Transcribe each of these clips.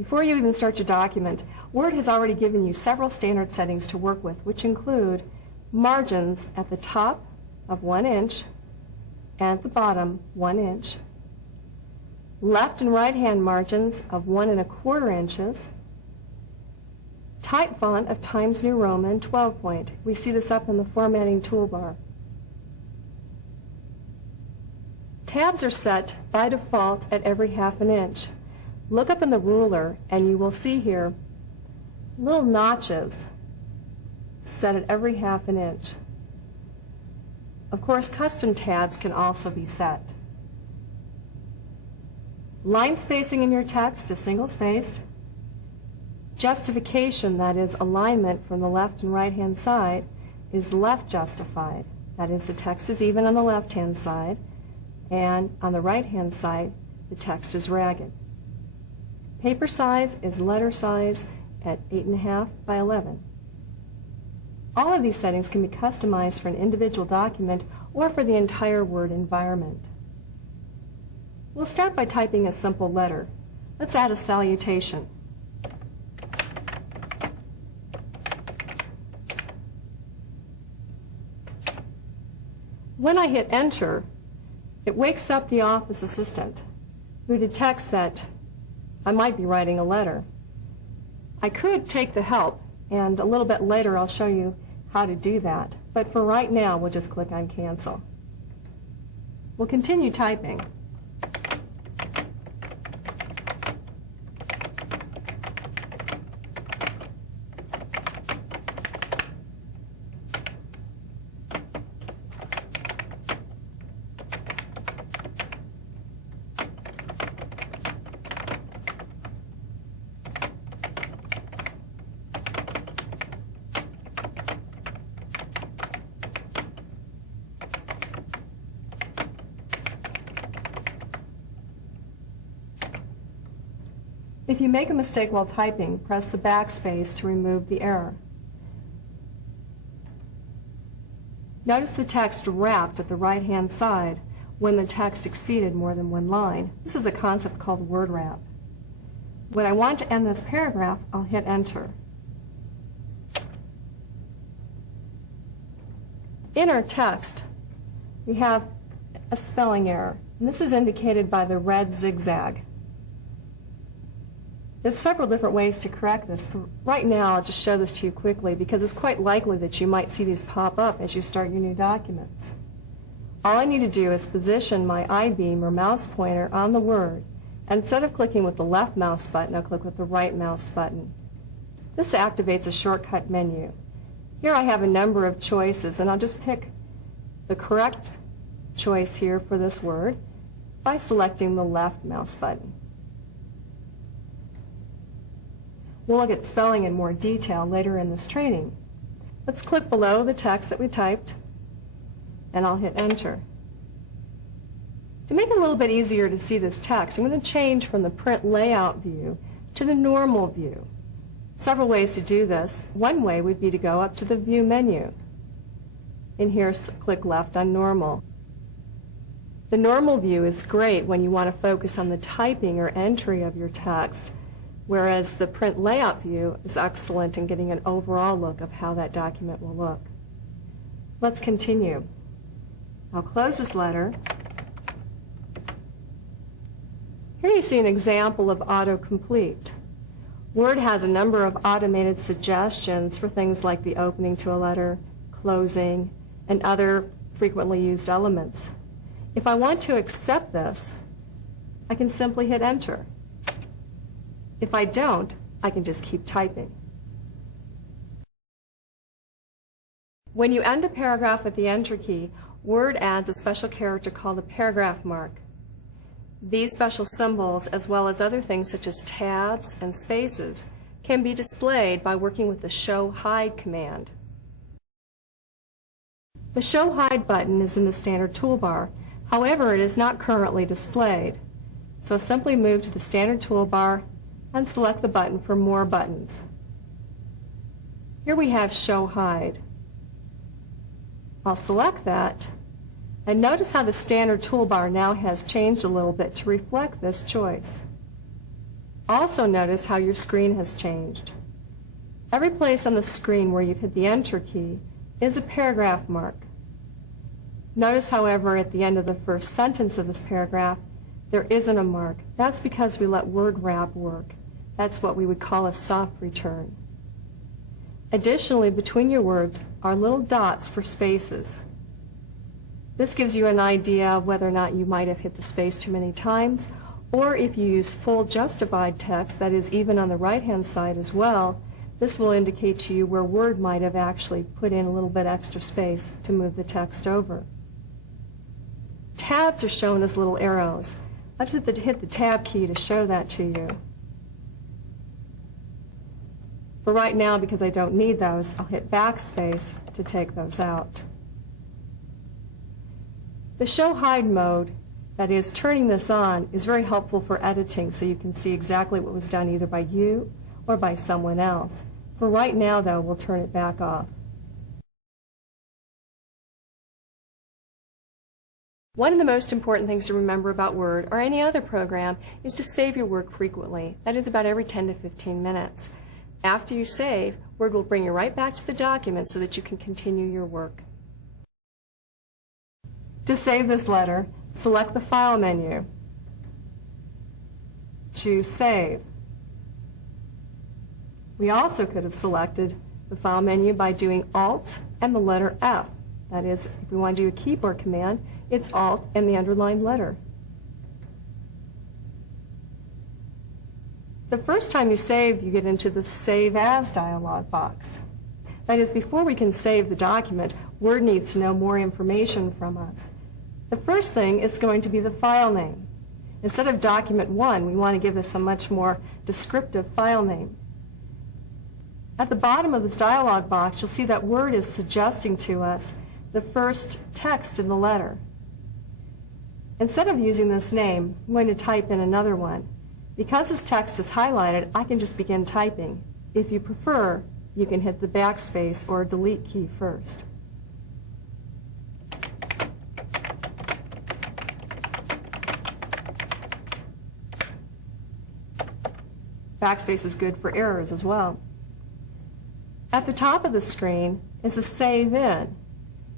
Before you even start your document, Word has already given you several standard settings to work with, which include margins at the top of 1 inch and at the bottom 1 inch, left and right hand margins of 1 1/4 inches, type font of Times New Roman 12 point. We see this up in the formatting toolbar. Tabs are set by default at every 1/2 inch. Look up in the ruler and you will see here little notches set at every 1/2 inch. Of course, custom tabs can also be set. Line spacing in your text is single-spaced. Justification, that is alignment from the left and right-hand side, is left justified. That is, the text is even on the left-hand side, and on the right-hand side, the text is ragged. Paper size is letter size at 8.5 by 11. All of these settings can be customized for an individual document or for the entire Word environment. We'll start by typing a simple letter. Let's add a salutation. When I hit enter, it wakes up the office assistant who detects that I might be writing a letter. I could take the help, and a little bit later I'll show you how to do that. But for right now, we'll just click on cancel. We'll continue typing. If you make a mistake while typing, press the backspace to remove the error. Notice the text wrapped at the right-hand side when the text exceeded more than one line. This is a concept called word wrap. When I want to end this paragraph, I'll hit enter. In our text, we have a spelling error, and this is indicated by the red zigzag. There's several different ways to correct this. For right now, I'll just show this to you quickly because it's quite likely that you might see these pop up as you start your new documents. All I need to do is position my I-beam or mouse pointer on the word, and instead of clicking with the left mouse button, I'll click with the right mouse button. This activates a shortcut menu. Here I have a number of choices, and I'll just pick the correct choice here for this word by selecting the left mouse button. We'll look at spelling in more detail later in this training. Let's click below the text that we typed, and I'll hit enter. To make it a little bit easier to see this text, I'm going to change from the print layout view to the normal view. Several ways to do this. One way would be to go up to the view menu. In here, click left on normal. The normal view is great when you want to focus on the typing or entry of your text, whereas the print layout view is excellent in getting an overall look of how that document will look. Let's continue. I'll close this letter. Here you see an example of autocomplete. Word has a number of automated suggestions for things like the opening to a letter, closing, and other frequently used elements. If I want to accept this, I can simply hit enter. If I don't, I can just keep typing. When you end a paragraph with the enter key, Word adds a special character called a paragraph mark. These special symbols, as well as other things such as tabs and spaces, can be displayed by working with the Show Hide command. The Show Hide button is in the standard toolbar. However, it is not currently displayed. So simply move to the standard toolbar and select the button for More Buttons. Here we have Show Hide. I'll select that, and notice how the standard toolbar now has changed a little bit to reflect this choice. Also notice how your screen has changed. Every place on the screen where you've hit the Enter key is a paragraph mark. Notice, however, at the end of the first sentence of this paragraph, there isn't a mark. That's because we let word wrap work. That's what we would call a soft return. Additionally, between your words are little dots for spaces. This gives you an idea of whether or not you might have hit the space too many times, or if you use full justified text, that is even on the right-hand side as well, this will indicate to you where Word might have actually put in a little bit extra space to move the text over. Tabs are shown as little arrows. Let's hit the Tab key to show that to you. For right now, because I don't need those, I'll hit Backspace to take those out. The Show Hide mode, that is, turning this on, is very helpful for editing so you can see exactly what was done either by you or by someone else. For right now, though, we'll turn it back off. One of the most important things to remember about Word or any other program is to save your work frequently. That is about every 10 to 15 minutes. After you save, Word will bring you right back to the document so that you can continue your work. To save this letter, select the File menu. Choose Save. We also could have selected the File menu by doing Alt and the letter F. That is, if we want to do a keyboard command, it's Alt and the underlined letter. The first time you save, you get into the Save As dialog box. That is, before we can save the document, Word needs to know more information from us. The first thing is going to be the file name. Instead of Document 1, we want to give this a much more descriptive file name. At the bottom of this dialog box, you'll see that Word is suggesting to us the first text in the letter. Instead of using this name, I'm going to type in another one. Because this text is highlighted, I can just begin typing. If you prefer, you can hit the backspace or delete key first. Backspace is good for errors as well. At the top of the screen is a Save In.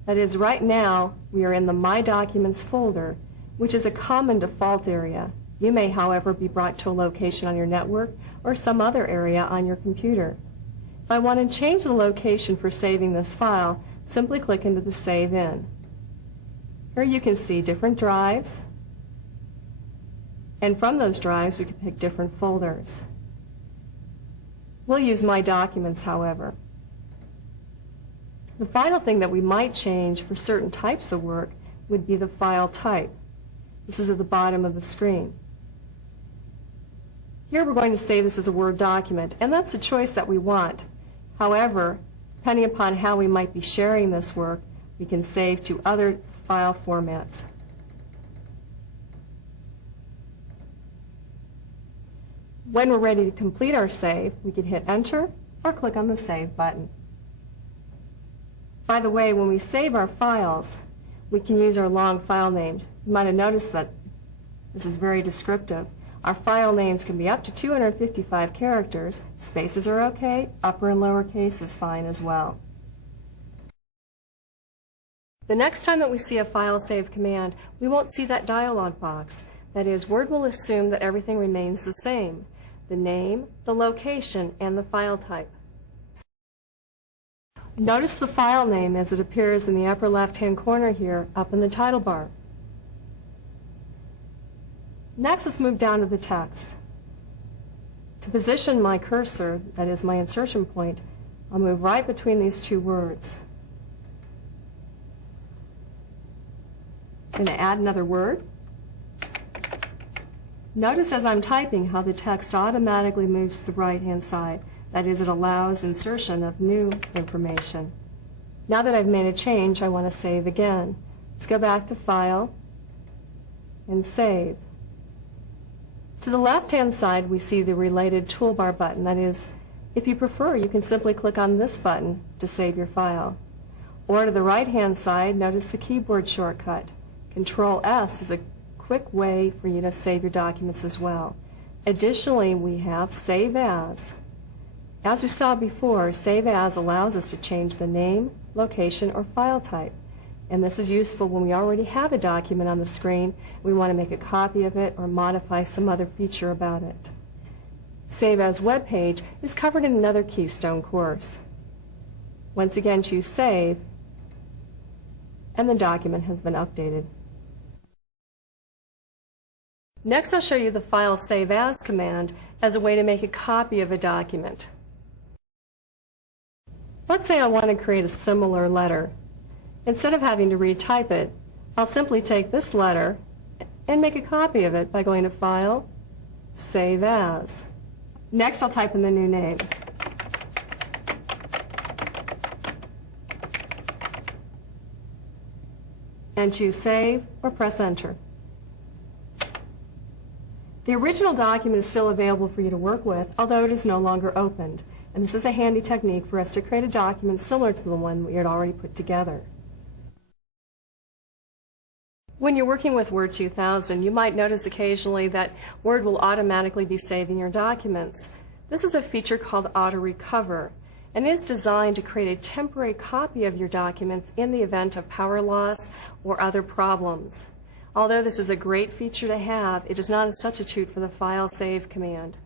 That is, right now we are in the My Documents folder, which is a common default area. You may, however, be brought to a location on your network or some other area on your computer. If I want to change the location for saving this file, simply click into the Save In. Here you can see different drives, and from those drives we can pick different folders. We'll use My Documents, however. The final thing that we might change for certain types of work would be the file type. This is at the bottom of the screen. Here we're going to save this as a Word document, and that's the choice that we want. However, depending upon how we might be sharing this work, we can save to other file formats. When we're ready to complete our save, we can hit Enter or click on the Save button. By the way, when we save our files, we can use our long file names. You might have noticed that this is very descriptive. Our file names can be up to 255 characters. Spaces are okay. Upper and lower case is fine as well. The next time that we see a file save command, we won't see that dialog box. That is, Word will assume that everything remains the same: the name, the location, and the file type. Notice the file name as it appears in the upper left-hand corner here, up in the title bar. Next, let's move down to the text. To position my cursor, that is my insertion point, I'll move right between these two words. I'm going to add another word. Notice as I'm typing how the text automatically moves to the right-hand side. That is, it allows insertion of new information. Now that I've made a change, I want to save again. Let's go back to File and Save. To the left-hand side, we see the related toolbar button. That is, if you prefer, you can simply click on this button to save your file. Or to the right-hand side, notice the keyboard shortcut. Control-S is a quick way for you to save your documents as well. Additionally, we have Save As. As we saw before, Save As allows us to change the name, location, or file type. And this is useful when we already have a document on the screen, we want to make a copy of it or modify some other feature about it. Save As Web Page is covered in another Keystone course. Once again, choose Save, and the document has been updated. Next, I'll show you the File Save As command as a way to make a copy of a document. Let's say I want to create a similar letter. Instead of having to retype it, I'll simply take this letter and make a copy of it by going to File, Save As. Next, I'll type in the new name. And choose Save or press Enter. The original document is still available for you to work with, although it is no longer opened. And this is a handy technique for us to create a document similar to the one we had already put together. When you're working with Word 2000, you might notice occasionally that Word will automatically be saving your documents. This is a feature called Auto Recover, and is designed to create a temporary copy of your documents in the event of power loss or other problems. Although this is a great feature to have, it is not a substitute for the File Save command.